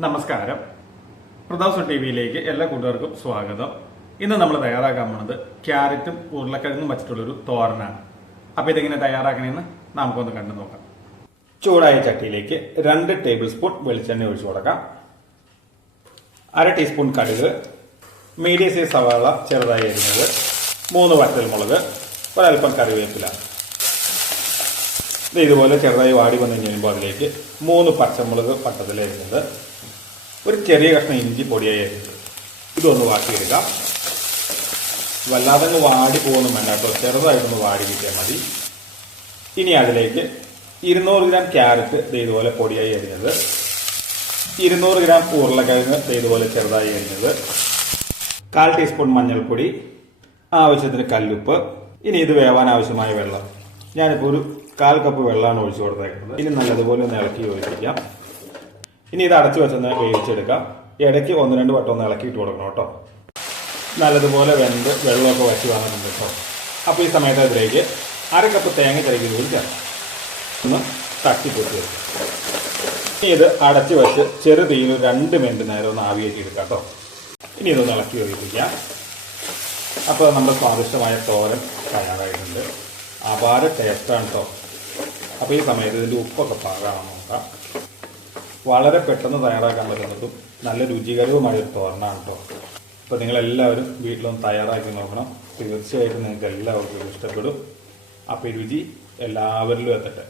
നമസ്കാരം. പ്രതാപ്സ് ടി വിയിലേക്ക് എല്ലാ കൂട്ടുകാർക്കും സ്വാഗതം. ഇന്ന് നമ്മൾ തയ്യാറാക്കാൻ പോണത് ക്യാരറ്റും ഉരുളക്കിഴങ്ങും വെച്ചിട്ടുള്ളൊരു തോരനാണ്. അപ്പോൾ ഇതെങ്ങനെ തയ്യാറാക്കണമെന്ന് നമുക്കൊന്ന് കണ്ടു നോക്കാം. ചൂടായ ചട്ടിയിലേക്ക് രണ്ട് ടേബിൾ സ്പൂൺ വെളിച്ചെണ്ണ ഒഴിച്ചു കൊടുക്കാം. അര ടീസ്പൂൺ കടുക് മീഡിയം സൈസ് സവാള ചെറുതായി അരിഞ്ഞത് മൂന്ന് വറ്റൽമുളക് ഒരൽപ്പം കറിവേപ്പില. ഇത് ഇതുപോലെ ചെറുതായി വാടി വന്നു കഴിയുമ്പോൾ അതിലേക്ക് മൂന്ന് പച്ചമുളക് പട്ടത്തിലരിഞ്ഞത് ഒരു ചെറിയ കഷ്ണം ഇഞ്ചി പൊടിയായി അരിഞ്ഞത് ഇതൊന്ന് വാട്ടിയെടുക്കാം വല്ലാതെ അങ്ങ് വാടി പോകുന്നു വേണ്ട കേട്ടോ. ചെറുതായിട്ടൊന്ന് വാടി കിട്ടിയാൽ മതി. ഇനി അതിലേക്ക് ഇരുന്നൂറ് ഗ്രാം ക്യാരറ്റ് ഇതുപോലെ പൊടിയായി അരിഞ്ഞത്. ഇരുന്നൂറ് ഗ്രാം ഉരുളക്കിഴങ്ങ് ഇതുപോലെ ചെറുതായി അരിഞ്ഞത്. കാൽ ടീസ്പൂൺ മഞ്ഞൾപ്പൊടി ആവശ്യത്തിന് കല്ലുപ്പ് ഇനി ഇത് വേവാൻ ആവശ്യമായ വെള്ളം. ഞാനിപ്പോൾ ഒരു കാൽ കപ്പ് വെള്ളമാണ് ഒഴിച്ചു കൊടുത്തേക്കുന്നത്. ഇനി നല്ലതുപോലെ ഒന്ന് ഇളക്കി യോജിപ്പിക്കാം. ഇനി ഇത് അടച്ചു വെച്ചൊന്ന് വേവിച്ചെടുക്കാം. ഇടയ്ക്ക് ഒന്ന് രണ്ട് വട്ടം ഒന്ന് ഇളക്കിയിട്ട് കൊടുക്കണം കേട്ടോ. നല്ലതുപോലെ വെന്ത് വെള്ളമൊക്കെ വച്ച് വന്നിട്ടുണ്ട് കേട്ടോ. അപ്പോൾ ഈ സമയത്ത് അതിലേക്ക് അര കപ്പ് തേങ്ങ ചിരകി കൂടി ചേർക്കാം. ഒന്ന് തട്ടിപ്പൊട്ടി ഇനി ഇത് അടച്ചു വെച്ച് ചെറു തീയിൽ രണ്ട് മിനിറ്റ് നേരം ഒന്ന് ആവിയേറ്റി എടുക്കാം കേട്ടോ. ഇനി ഇതൊന്ന് ഇളക്കി ഒഴിപ്പിക്കാം. അപ്പോൾ നമ്മുടെ സ്വാദിഷ്ടമായ തോരൻ തയ്യാറായിട്ടുണ്ട്. അപാര ടേസ്റ്റാണ് കേട്ടോ. അപ്പോൾ ഈ സമയത്ത് ഇതിന്റെ ഉപ്പൊക്കെ പാകാണെന്ന് നോക്കാം. വളരെ പെട്ടെന്ന് തയ്യാറാക്കാൻ പറ്റുന്നതും നല്ല രുചികരവുമായ ഒരു തോരനാണ് കേട്ടോ അപ്പോൾ നിങ്ങളെല്ലാവരും വീട്ടിലൊന്ന് തയ്യാറാക്കി നോക്കണം. തീർച്ചയായിട്ടും നിങ്ങൾക്ക് എല്ലാവർക്കും ഇഷ്ടപ്പെടും. അപ്പോൾ രുചി എല്ലാവരിലും എത്തട്ടെ.